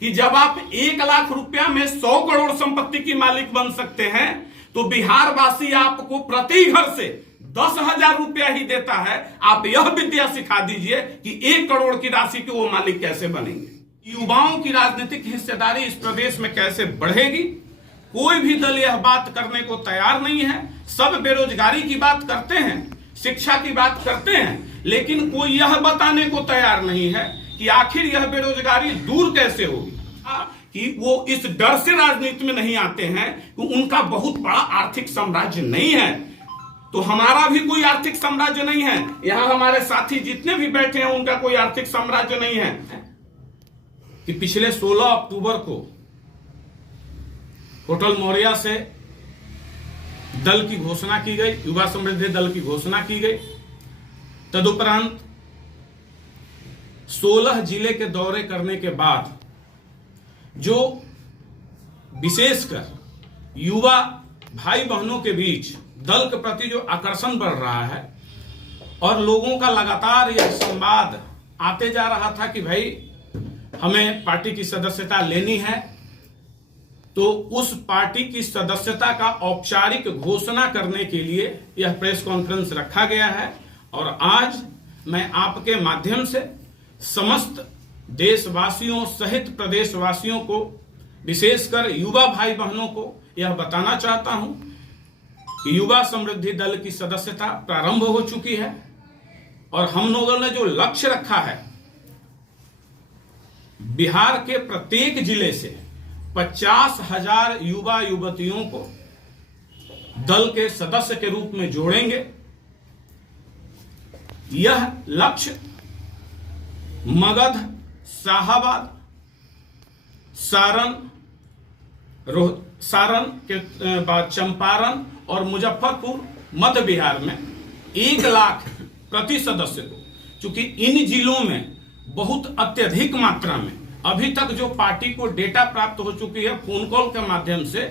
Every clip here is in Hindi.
कि जब आप 1 लाख रुपया में 100 करोड़ संपत्ति की मालिक बन सकते हैं, तो बिहार वासी आपको प्रति घर से 10,000 रुपया ही देता है। आप यह विद्या सिखा दीजिए कि 1 करोड़ की राशि के वो मालिक कैसे बनेंगे। युवाओं की राजनीतिक हिस्सेदारी इस प्रदेश में कैसे बढ़ेगी, कोई भी दल यह बात करने को तैयार नहीं है। सब बेरोजगारी की बात करते हैं, शिक्षा की बात करते हैं, लेकिन कोई यह बताने को तैयार नहीं है कि आखिर यह बेरोजगारी दूर कैसे होगी। कि वो इस डर से राजनीति में नहीं आते हैं कि उनका बहुत बड़ा आर्थिक साम्राज्य नहीं है। तो हमारा भी कोई आर्थिक साम्राज्य नहीं है। यहां हमारे साथी जितने भी बैठे हैं उनका कोई आर्थिक साम्राज्य नहीं है। कि पिछले 16 अक्टूबर को होटल मौर्या से दल की घोषणा की गई, युवा समृद्धि दल की घोषणा की गई। तदुपरांत 16 जिले के दौरे करने के बाद जो विशेषकर युवा भाई बहनों के बीच दल के प्रति जो आकर्षण बढ़ रहा है और लोगों का लगातार यह संवाद आते जा रहा था कि भाई हमें पार्टी की सदस्यता लेनी है, तो उस पार्टी की सदस्यता का औपचारिक घोषणा करने के लिए यह प्रेस कॉन्फ्रेंस रखा गया है। और आज मैं आपके माध्यम से समस्त देशवासियों सहित प्रदेशवासियों को, विशेषकर युवा भाई बहनों को यह बताना चाहता हूं कि युवा समृद्धि दल की सदस्यता प्रारंभ हो चुकी है और हम लोगों ने जो लक्ष्य रखा है, बिहार के प्रत्येक जिले से 50,000 युवा युवतियों को दल के सदस्य के रूप में जोड़ेंगे। यह लक्ष्य मगध, शाहाबाद, सारण के बाद चंपारण और मुजफ्फरपुर मध्य बिहार में 1 लाख प्रति सदस्य को, चूंकि इन जिलों में बहुत अत्यधिक मात्रा में अभी तक जो पार्टी को डेटा प्राप्त हो चुकी है फोन कॉल के माध्यम से,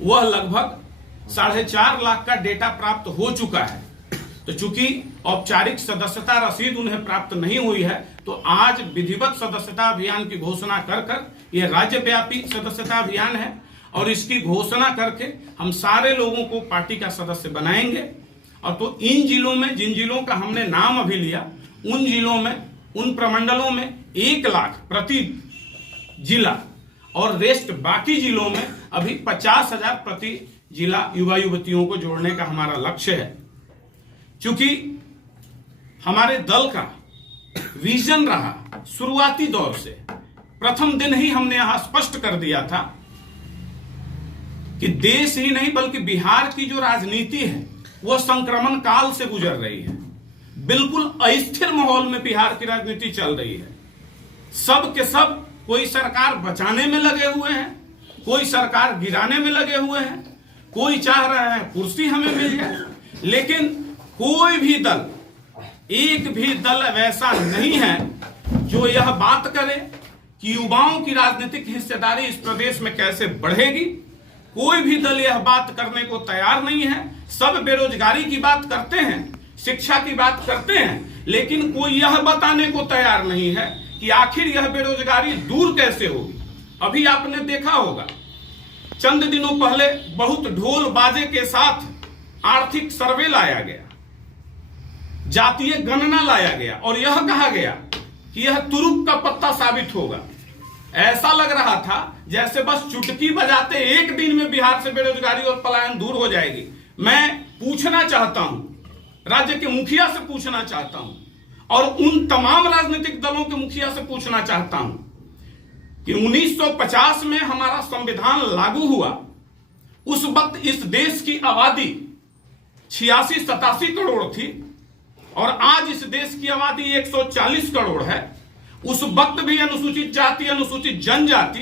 वह लगभग 4.5 लाख का डेटा प्राप्त हो चुका है। तो चूंकि औपचारिक सदस्यता रसीद उन्हें प्राप्त नहीं हुई है, तो आज विधिवत सदस्यता अभियान की घोषणा कर यह राज्यव्यापी सदस्यता अभियान है और इसकी घोषणा करके हम सारे लोगों को पार्टी का सदस्य बनाएंगे। और तो इन जिलों में, जिन जिलों का हमने नाम अभी लिया, उन जिलों में, उन प्रमंडलों में 1 लाख प्रति जिला और रेस्ट बाकी जिलों में अभी 50,000 प्रति जिला युवा युवतियों को जोड़ने का हमारा लक्ष्य है। क्योंकि हमारे दल का विजन रहा शुरुआती दौर से, प्रथम दिन ही हमने यहां स्पष्ट कर दिया था कि देश ही नहीं बल्कि बिहार की जो राजनीति है वह संक्रमण काल से गुजर रही है। बिल्कुल अस्थिर माहौल में बिहार की राजनीति चल रही है। सब के सब कोई सरकार बचाने में लगे हुए हैं, कोई सरकार गिराने में लगे हुए हैं, कोई चाह रहा है कुर्सी हमें मिल जाए, लेकिन कोई भी दल, एक भी दल वैसा नहीं है जो यह बात करे कि युवाओं की राजनीतिक हिस्सेदारी इस प्रदेश में कैसे बढ़ेगी। कोई भी दल यह बात करने को तैयार नहीं है। सब बेरोजगारी की बात करते हैं, शिक्षा की बात करते हैं, लेकिन कोई यह बताने को तैयार नहीं है कि आखिर यह बेरोजगारी दूर कैसे होगी। अभी आपने देखा होगा, चंद दिनों पहले बहुत ढोल बाजे के साथ आर्थिक सर्वे लाया गया, जातीय गणना लाया गया और यह कहा गया कि यह तुरुप का पत्ता साबित होगा। ऐसा लग रहा था जैसे बस चुटकी बजाते एक दिन में बिहार से बेरोजगारी और पलायन दूर हो जाएगी। मैं पूछना चाहता हूं, राज्य के मुखिया से पूछना चाहता हूं और उन तमाम राजनीतिक दलों के मुखिया से पूछना चाहता हूं कि 1950 में हमारा संविधान लागू हुआ, उस वक्त इस देश की आबादी 86-87 करोड़ थी और आज इस देश की आबादी 140 करोड़ है। उस वक्त भी अनुसूचित जाति, अनुसूचित जनजाति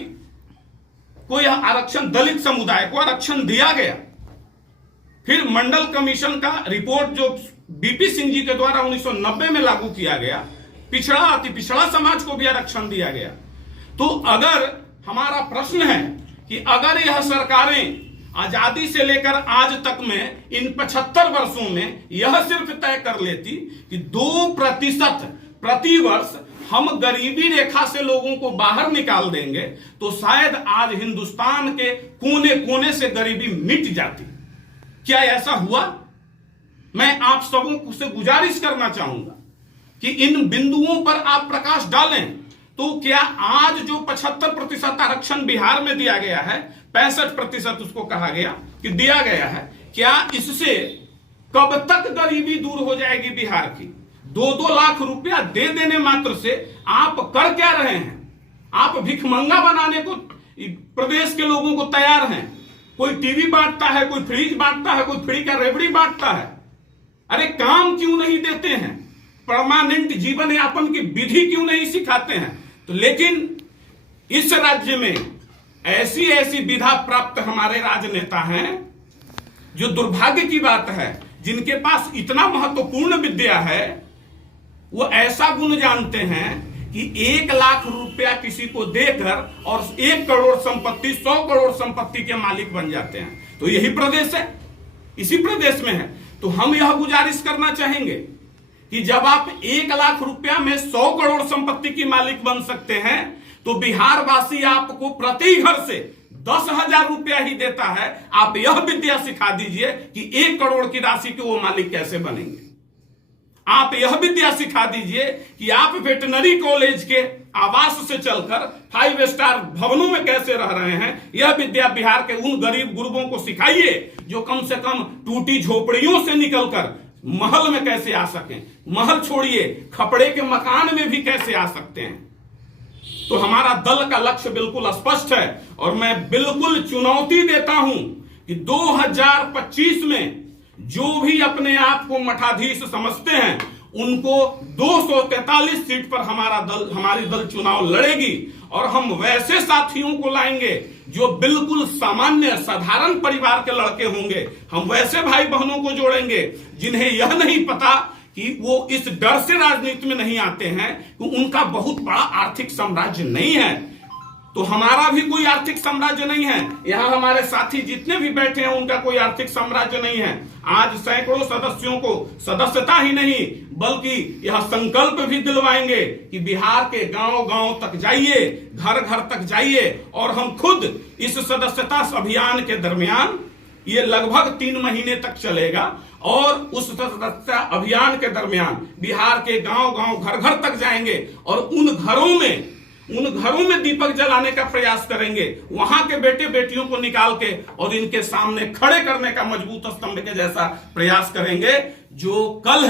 को यह आरक्षण, दलित समुदाय को आरक्षण दिया गया। फिर मंडल कमीशन का रिपोर्ट जो बीपी सिंह जी के द्वारा 1990 में लागू किया गया, पिछड़ा अति पिछड़ा समाज को भी आरक्षण दिया गया। तो अगर हमारा प्रश्न है कि अगर यह सरकारें आजादी से लेकर आज तक में इन 75 वर्षों में यह सिर्फ तय कर लेती कि 2% प्रति वर्ष हम गरीबी रेखा से लोगों को बाहर निकाल देंगे तो शायद आज हिंदुस्तान के कोने कोने से गरीबी मिट जाती। क्या ऐसा हुआ? मैं आप सबों से गुजारिश करना चाहूंगा कि इन बिंदुओं पर आप प्रकाश डालें। तो क्या आज जो 75% आरक्षण बिहार में दिया गया है, 65% उसको कहा गया कि दिया गया है, क्या इससे कब तक गरीबी दूर हो जाएगी बिहार की? 2-2 लाख रुपया दे देने मात्र से आप कर क्या रहे हैं? आप भिखमंगा बनाने को प्रदेश के लोगों को तैयार हैं। कोई टीवी बांटता है, कोई फ्रिज बांटता है, कोई फ्री का रेवड़ी बांटता है। अरे काम क्यों नहीं देते हैं? परमानेंट जीवन यापन की विधि क्यों नहीं सिखाते हैं? तो लेकिन इस राज्य में ऐसी ऐसी विधा प्राप्त हमारे राजनेता हैं, जो दुर्भाग्य की बात है, जिनके पास इतना महत्वपूर्ण विद्या है, वो ऐसा गुण जानते हैं कि 1 लाख रुपया किसी को देकर और 1 करोड़ संपत्ति, 100 करोड़ संपत्ति के मालिक बन जाते हैं। तो यही प्रदेश है, इसी प्रदेश में है। तो हम यह गुजारिश करना चाहेंगे कि जब आप 1 लाख रुपया में 100 करोड़ संपत्ति की मालिक बन सकते हैं, तो बिहार वासी आपको प्रति घर से 10,000 रुपया ही देता है। आप यह विद्या सिखा दीजिए कि 1 करोड़ की राशि के वो मालिक कैसे बनेंगे। आप यह विद्या सिखा दीजिए कि आप वेटनरी कॉलेज के आवास से चलकर 5 स्टार भवनों में कैसे रह रहे हैं। यह विद्या बिहार के उन गरीब गुरबों को सिखाइए जो कम से कम टूटी झोपड़ियों से निकलकर महल में कैसे आ सकें। महल छोड़िए, खपड़े के मकान में भी कैसे आ सकते हैं। तो हमारा दल का लक्ष्य बिल्कुल स्पष्ट है और मैं बिल्कुल चुनौती देता हूं कि 2025 में जो भी अपने आप को मठाधीश समझते हैं, उनको 243 सीट पर हमारी दल चुनाव लड़ेगी। और हम वैसे साथियों को लाएंगे जो बिल्कुल सामान्य साधारण परिवार के लड़के होंगे। हम वैसे भाई बहनों को जोड़ेंगे जिन्हें यह नहीं पता कि वो इस डर से राजनीति में नहीं आते हैं कि उनका बहुत बड़ा आर्थिक साम्राज्य नहीं है। तो हमारा भी कोई आर्थिक साम्राज्य नहीं है। यहां हमारे साथी जितने भी बैठे हैं, उनका कोई आर्थिक साम्राज्य नहीं है। आज सैकड़ों सदस्यों को सदस्यता ही नहीं बल्कि यह संकल्प भी दिलवाएंगे कि बिहार के गांव गांव तक जाइए, घर घर तक जाइए और हम खुद इस सदस्यता अभियान के दरमियान, ये लगभग 3 महीने तक चलेगा, और उस सदस्यता अभियान के दरमियान बिहार के गांव गांव घर घर तक जाएंगे और उन घरों में दीपक जलाने का प्रयास करेंगे। वहां के बेटे बेटियों को निकाल के और इनके सामने खड़े करने का मजबूत स्तंभ के जैसा प्रयास करेंगे, जो कल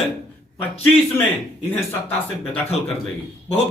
25 में इन्हें सत्ता से बेदखल कर देगी। बहुत